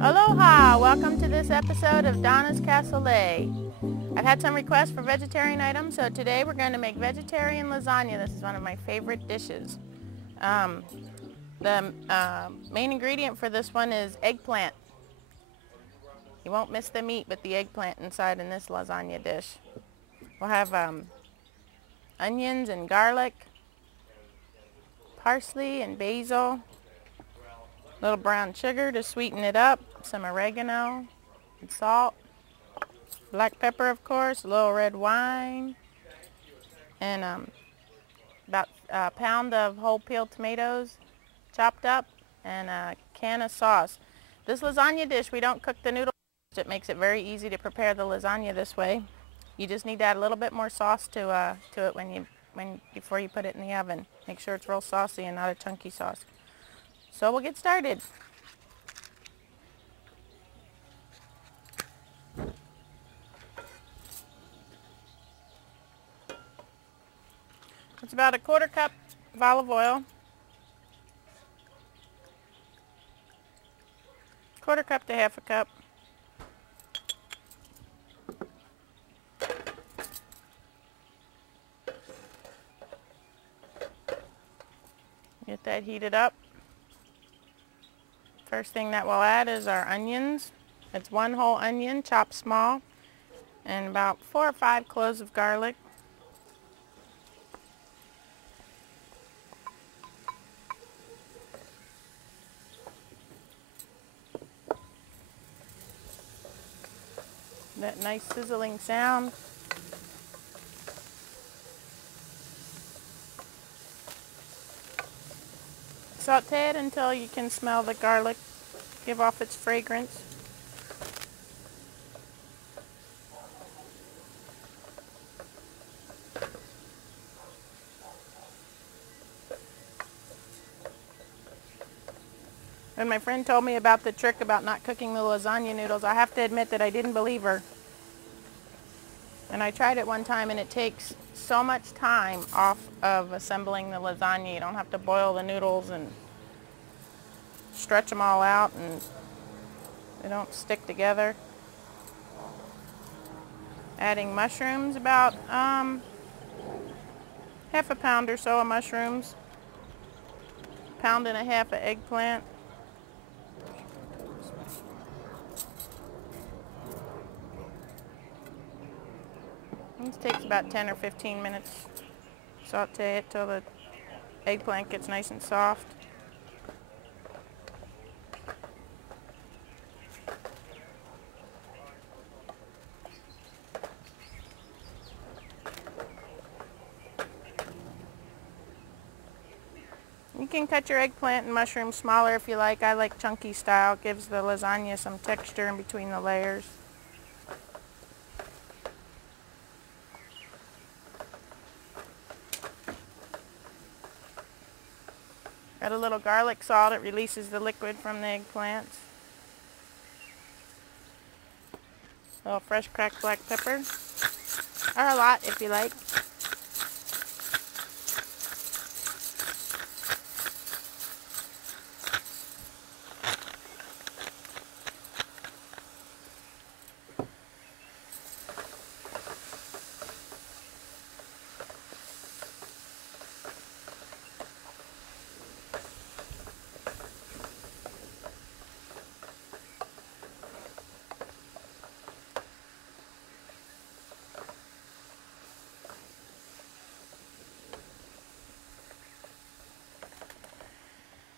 Aloha! Welcome to this episode of Donna's Cassoulet. I've had some requests for vegetarian items, so today we're going to make vegetarian lasagna. This is one of my favorite dishes. The main ingredient for this one is eggplant. You won't miss the meat with the eggplant inside in this lasagna dish. We'll have onions and garlic, parsley and basil, a little brown sugar to sweeten it up, some oregano and salt, black pepper of course, a little red wine, and about a pound of whole peeled tomatoes chopped up, and a can of sauce. This lasagna dish, we don't cook the noodles. It makes it very easy to prepare the lasagna this way. You just need to add a little bit more sauce to it before you put it in the oven. Make sure it's real saucy and not a chunky sauce. So we'll get started. It's about a quarter cup of olive oil, quarter cup to half a cup. Get that heated up. First thing that we'll add is our onions. It's one whole onion chopped small, and about 4 or 5 cloves of garlic. That nice sizzling sound. Saute it until you can smell the garlic give off its fragrance. When my friend told me about the trick about not cooking the lasagna noodles, I have to admit that I didn't believe her. And I tried it one time, and it takes so much time off of assembling the lasagna. You don't have to boil the noodles and stretch them all out, and they don't stick together. Adding mushrooms, about half a pound or so of mushrooms, pound and a half of eggplant. This takes about 10 or 15 minutes. Saute it till the eggplant gets nice and soft. You can cut your eggplant and mushrooms smaller if you like. I like chunky style. It gives the lasagna some texture in between the layers. Add a little garlic salt. It releases the liquid from the eggplants. A little fresh cracked black pepper, or a lot if you like.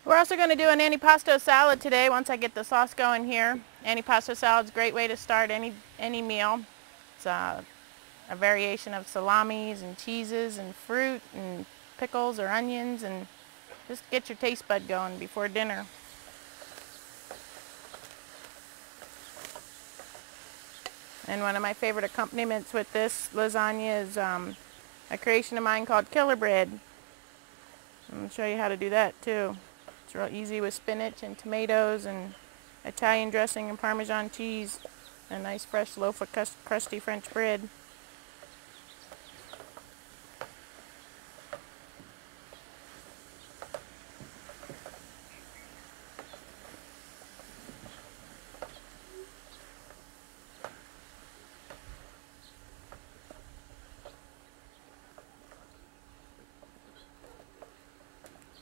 We're also going to do an antipasto salad today once I get the sauce going here. Antipasto salad is a great way to start any meal. It's a variation of salamis and cheeses and fruit and pickles or onions, and just get your taste bud going before dinner. And one of my favorite accompaniments with this lasagna is a creation of mine called killer bread. I'm going to show you how to do that too. It's real easy with spinach and tomatoes and Italian dressing and Parmesan cheese. A nice fresh loaf of crusty French bread.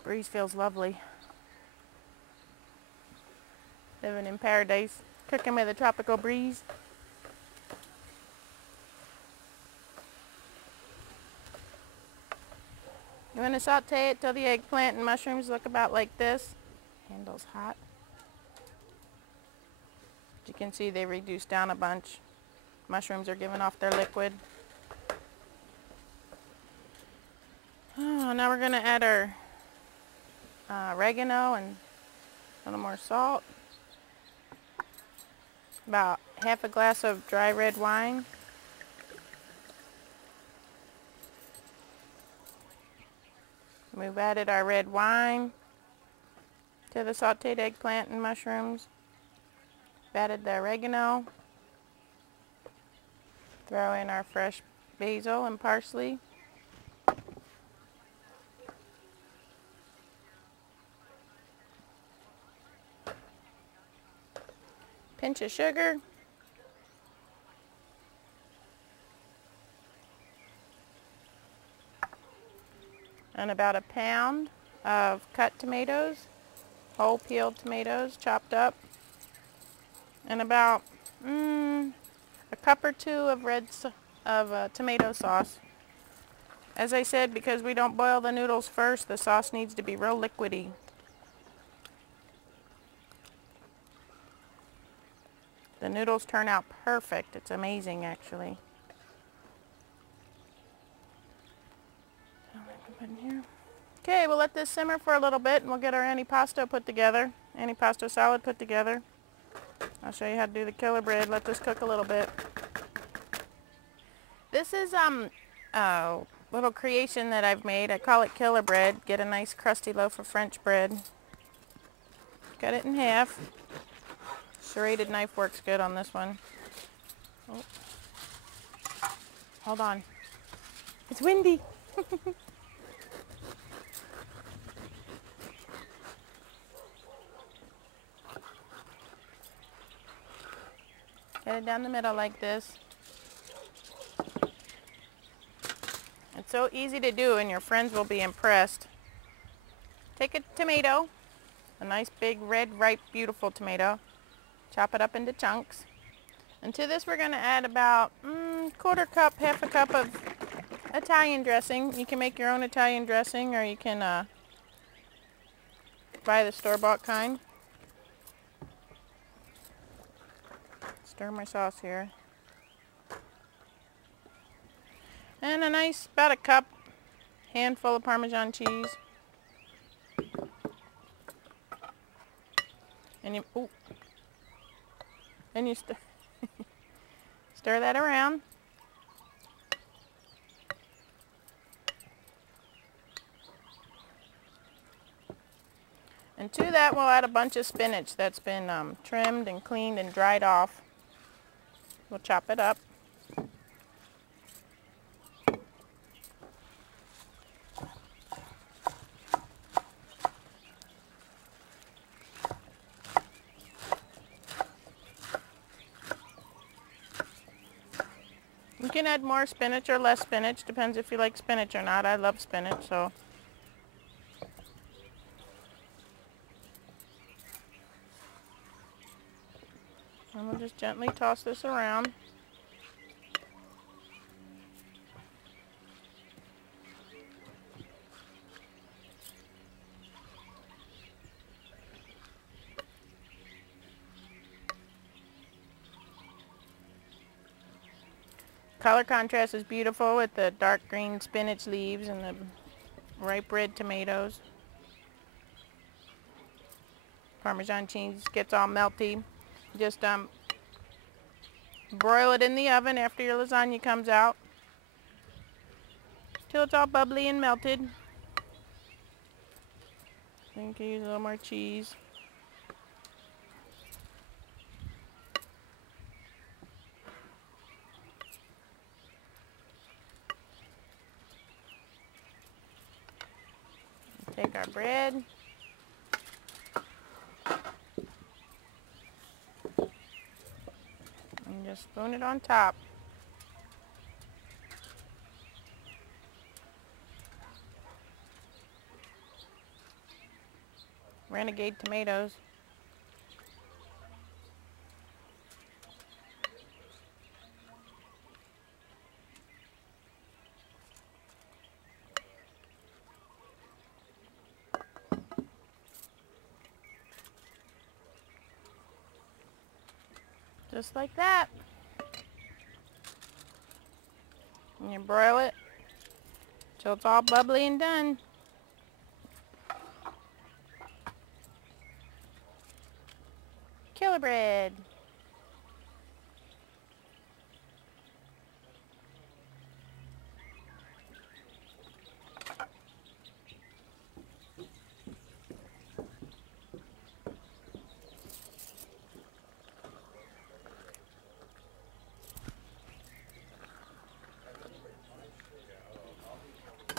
Breeze feels lovely. Living in paradise, cooking with a tropical breeze. You want to saute it till the eggplant and mushrooms look about like this. Handle's hot. As you can see, they reduced down a bunch. Mushrooms are giving off their liquid. Oh, now we're going to add our oregano and a little more salt. About half a glass of dry red wine. We've added our red wine to the sauteed eggplant and mushrooms. We've added the oregano. Throw in our fresh basil and parsley. Pinch of sugar. And about a pound of cut tomatoes, whole peeled tomatoes chopped up. And about a cup or two of tomato sauce. As I said, because we don't boil the noodles first, the sauce needs to be real liquidy. The noodles turn out perfect. It's amazing, actually. Okay, we'll let this simmer for a little bit and we'll get our antipasto put together. Antipasto salad put together. I'll show you how to do the killer bread. Let this cook a little bit. This is a little creation that I've made. I call it killer bread. Get a nice crusty loaf of French bread. Cut it in half. Serrated knife works good on this one. Oh. Hold on. It's windy. Cut it down the middle like this. It's so easy to do and your friends will be impressed. Take a tomato, a nice big red, ripe, beautiful tomato. Chop it up into chunks. And to this we're going to add about quarter cup, half a cup of Italian dressing. You can make your own Italian dressing or you can buy the store-bought kind. Stir my sauce here. And a nice, about a cup, handful of Parmesan cheese. And you stir that around. And to that we'll add a bunch of spinach that's been trimmed and cleaned and dried off. We'll chop it up. You can add more spinach or less spinach, depends if you like spinach or not. I love spinach, so. And we'll just gently toss this around. Color contrast is beautiful with the dark green spinach leaves and the ripe red tomatoes. Parmesan cheese gets all melty. Just broil it in the oven after your lasagna comes out till it's all bubbly and melted. Then you can use a little more cheese. Take our bread. And just spoon it on top. Renegade tomatoes. Just like that. And you broil it till it's all bubbly and done. Killer bread.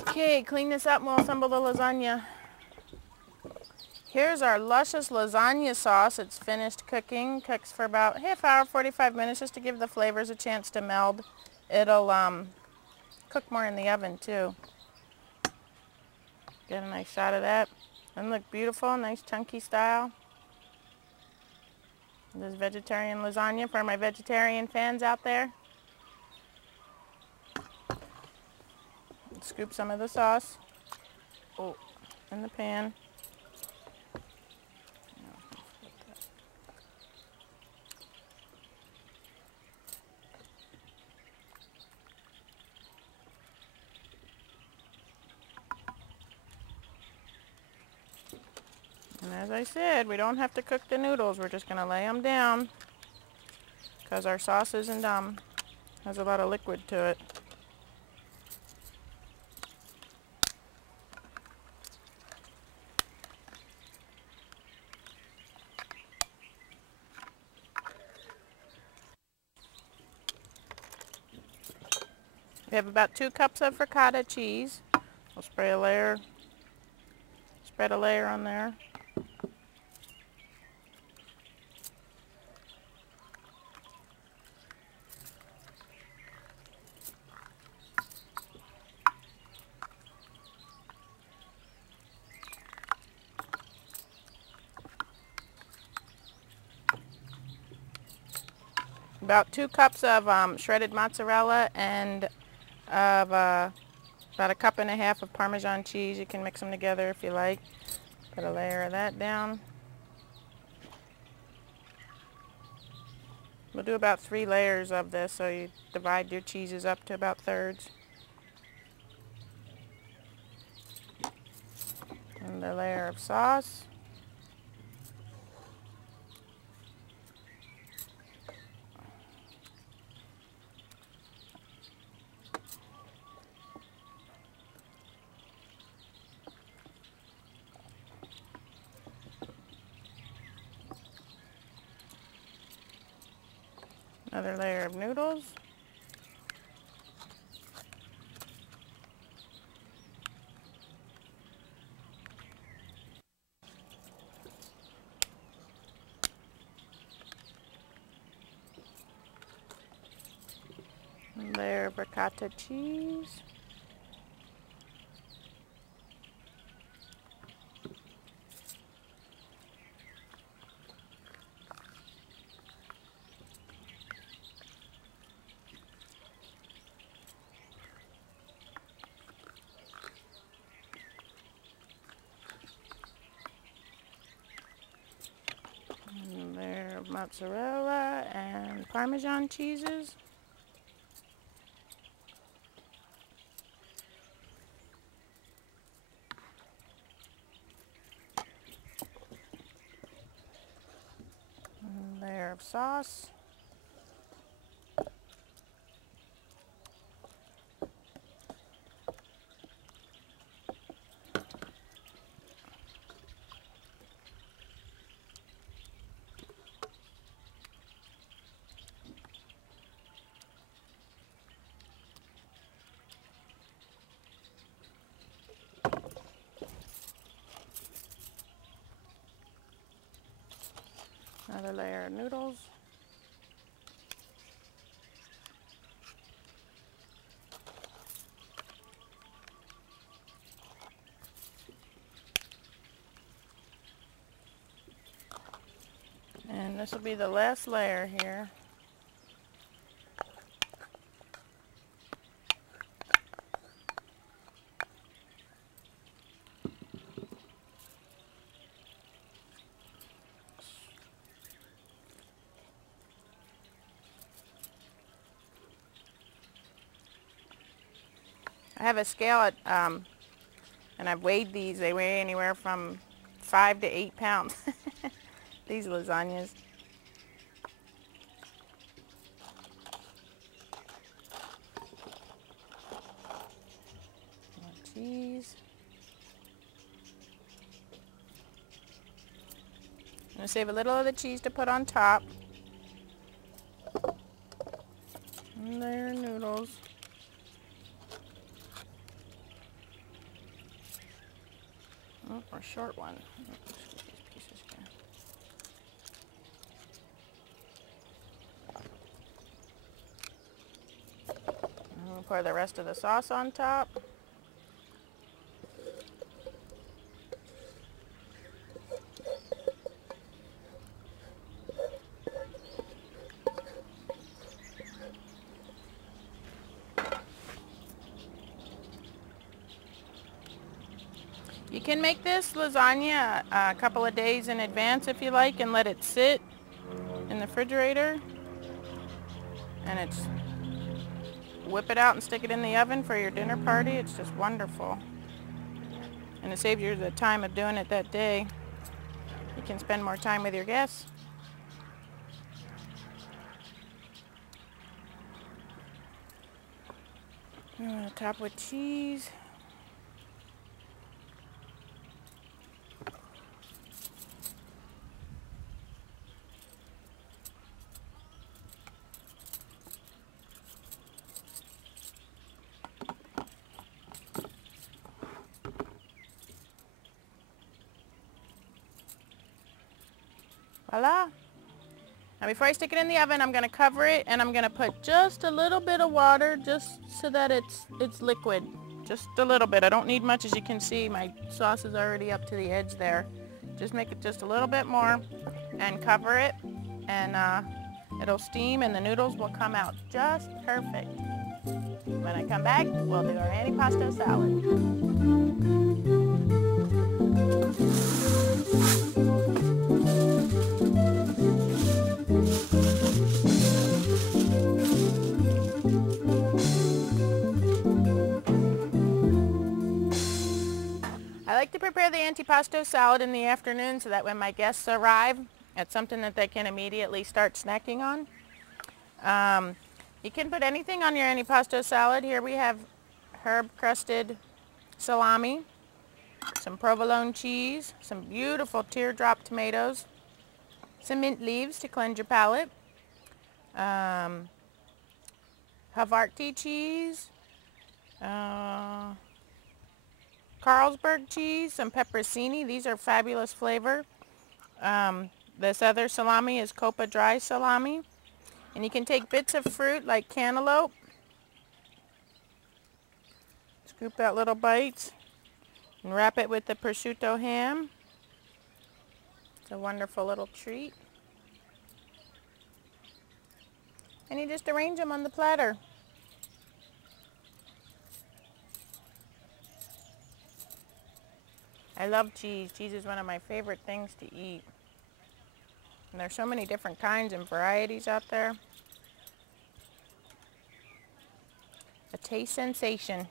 Okay, clean this up and we'll assemble the lasagna. Here's our luscious lasagna sauce. It's finished cooking. Cooks for about half hour, 45 minutes, just to give the flavors a chance to meld. It'll cook more in the oven too. Get a nice shot of that. And look beautiful, nice chunky style. This is vegetarian lasagna for my vegetarian fans out there. Scoop some of the sauce in the pan. And as I said, we don't have to cook the noodles. We're just going to lay them down because our sauce isn't has a lot of liquid to it. We have about 2 cups of ricotta cheese. We'll spread a layer on there. About 2 cups of shredded mozzarella and of about 1.5 cups of Parmesan cheese. You can mix them together if you like. Put a layer of that down. We'll do about 3 layers of this, so you divide your cheeses up to about thirds. And a layer of sauce. Another layer of noodles. A layer of ricotta cheese. And a layer of mozzarella and Parmesan cheeses. And a layer of sauce. Another layer of noodles. And this will be the last layer here. I have a scale at, and I've weighed these. They weigh anywhere from 5 to 8 pounds. These lasagnas. More cheese. I'm going to save a little of the cheese to put on top. And there are noodles. Oh, or a short one. Let's get these pieces here. And we'll pour the rest of the sauce on top. You can make this lasagna a couple of days in advance if you like and let it sit in the refrigerator. And it's whip it out and stick it in the oven for your dinner party. It's just wonderful. And it saves you the time of doing it that day. You can spend more time with your guests. I'm going to top with cheese. Voila. Now before I stick it in the oven, I'm going to cover it and I'm going to put just a little bit of water just so that it's liquid. Just a little bit. I don't need much. As you can see, my sauce is already up to the edge there. Just make it just a little bit more and cover it, and it'll steam and the noodles will come out just perfect. When I come back, we'll do our antipasto salad. I like to prepare the antipasto salad in the afternoon so that when my guests arrive, it's something that they can immediately start snacking on. You can put anything on your antipasto salad. Here we have herb-crusted salami, some provolone cheese, some beautiful teardrop tomatoes, some mint leaves to cleanse your palate, Havarti cheese, Carlsberg cheese, some pepperoncini. These are fabulous flavor. This other salami is Copa dry salami. And you can take bits of fruit like cantaloupe, scoop out little bites, and wrap it with the prosciutto ham. It's a wonderful little treat. And you just arrange them on the platter. I love cheese. Cheese is one of my favorite things to eat. And there's so many different kinds and varieties out there. A taste sensation.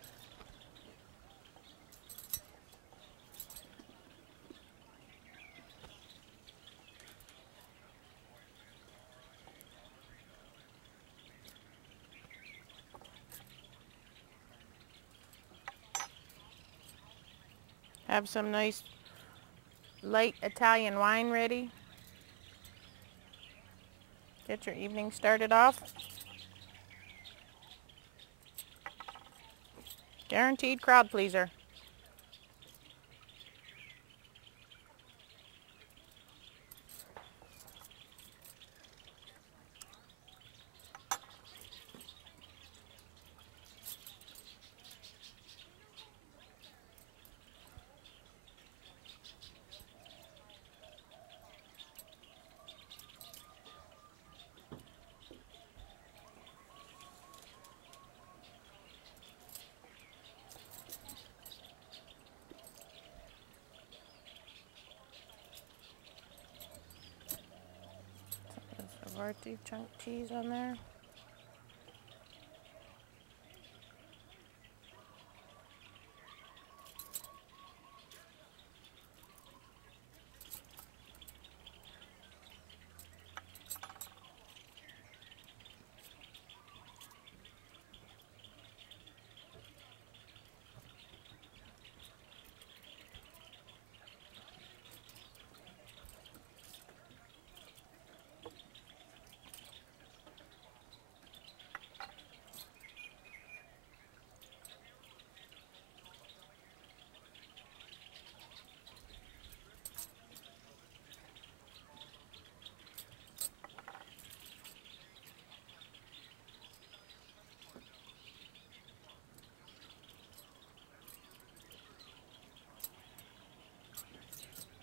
Have some nice light Italian wine ready. Get your evening started off. Guaranteed crowd pleaser. Havarti chunk cheese on there.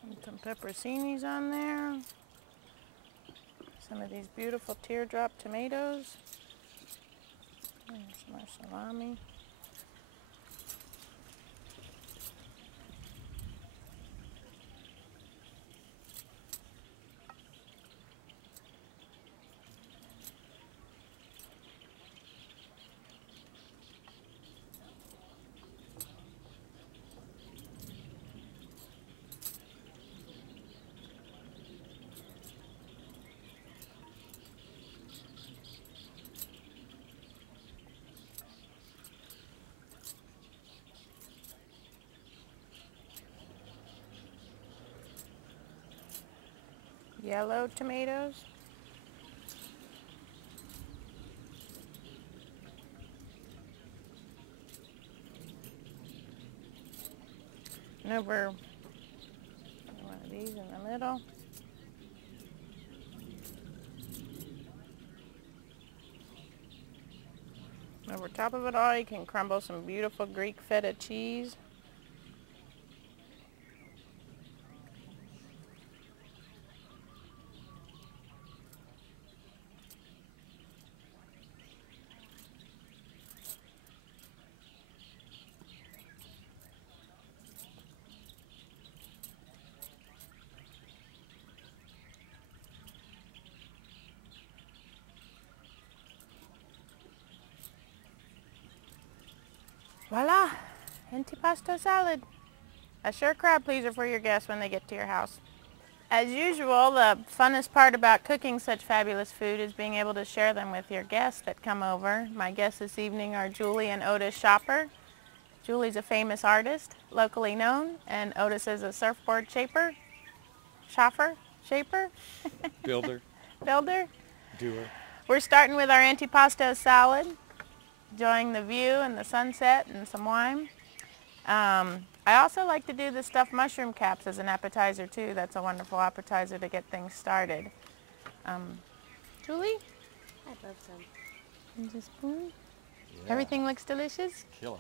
And some pepperoncinis on there. Some of these beautiful teardrop tomatoes. And some more salami. Yellow tomatoes. And over one of these in the middle. Over top of it all, you can crumble some beautiful Greek feta cheese. Voila! Antipasto salad. A sure crowd pleaser for your guests when they get to your house. As usual, the funnest part about cooking such fabulous food is being able to share them with your guests that come over. My guests this evening are Julie and Otis Shopper. Julie's a famous artist, locally known, and Otis is a surfboard shaper. Shaper? Builder. Builder? Doer. We're starting with our antipasto salad, enjoying the view and the sunset and some wine. I also like to do the stuffed mushroom caps as an appetizer too. That's a wonderful appetizer to get things started. Julie? I'd love some. Here's a spoon. Yeah. Everything looks delicious. Killer.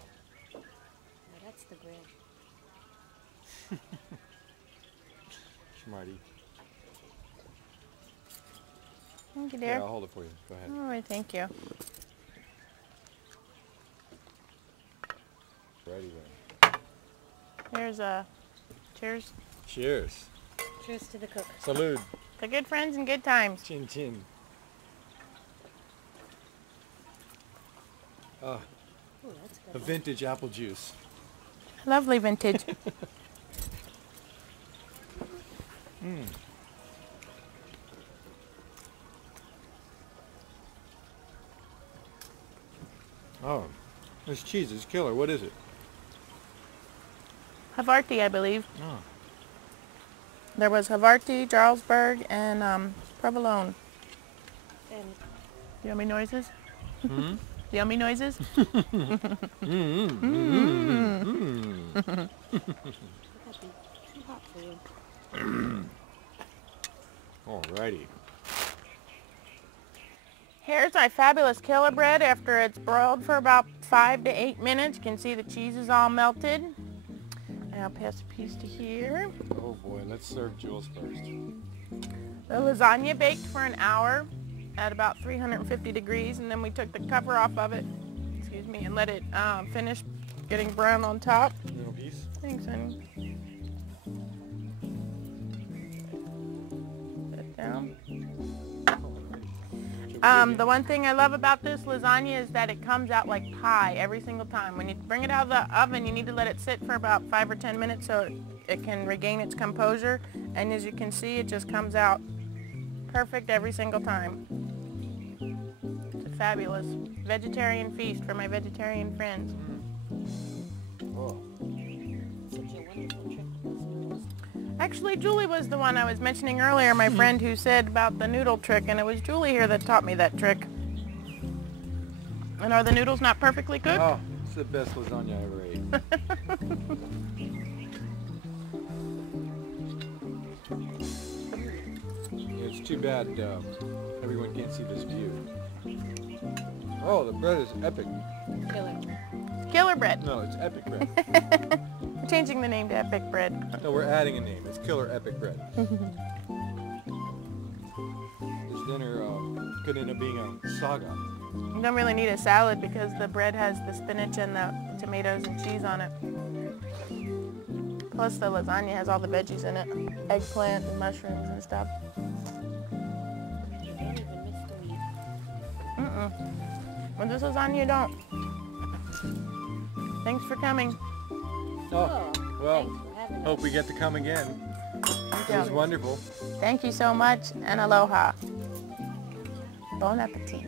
No, that's the grill. Smarty. Thank you, Yeah, dear. I'll hold it for you. Go ahead. All right, thank you. Righty then. Here's a cheers Cheers. Cheers to the cook. Salud. to good friends and good times. Chin chin. Ah, Ooh, that's a good. vintage apple juice. Lovely vintage. Mmm. Oh, this cheese is killer. What is it? Havarti, I believe. Oh. There was Havarti, Jarlsberg, and provolone. And Yummy noises? Hmm? Yummy noises? it might be too hot for you. Alrighty. Here's my fabulous killer bread after it's broiled for about 5 to 8 minutes. You can see the cheese is all melted. And I'll pass a piece to here. Oh boy, let's serve Jules first. The lasagna baked for an hour at about 350 degrees, and then we took the cover off of it, excuse me, and let it finish getting brown on top. Little piece. Thanks, honey. Set down. The one thing I love about this lasagna is that it comes out like pie every single time. When you bring it out of the oven, you need to let it sit for about 5 or 10 minutes so it can regain its composure. And as you can see, it just comes out perfect every single time. It's a fabulous vegetarian feast for my vegetarian friends. Oh. Such a wonderful trick with those noodles. Actually, Julie was the one I was mentioning earlier, my friend who said about the noodle trick, and it was Julie here that taught me that trick. And are the noodles not perfectly cooked? Oh, it's the best lasagna I ever ate. It's too bad everyone can't see this view. Oh, the bread is epic. Killer. Killer bread. No, it's epic bread. We're changing the name to Epic Bread. No, we're adding a name. It's Killer Epic Bread. This dinner could end up being a saga. You don't really need a salad because the bread has the spinach and the tomatoes and cheese on it. Plus the lasagna has all the veggies in it. Eggplant and mushrooms and stuff. You don't even miss the meat. Mm-mm. With this lasagna, you don't. Thanks for coming. Oh, well, Thanks for having us. hope we get to come again. This Yeah. was wonderful. Thank you so much, and aloha. Bon appetit.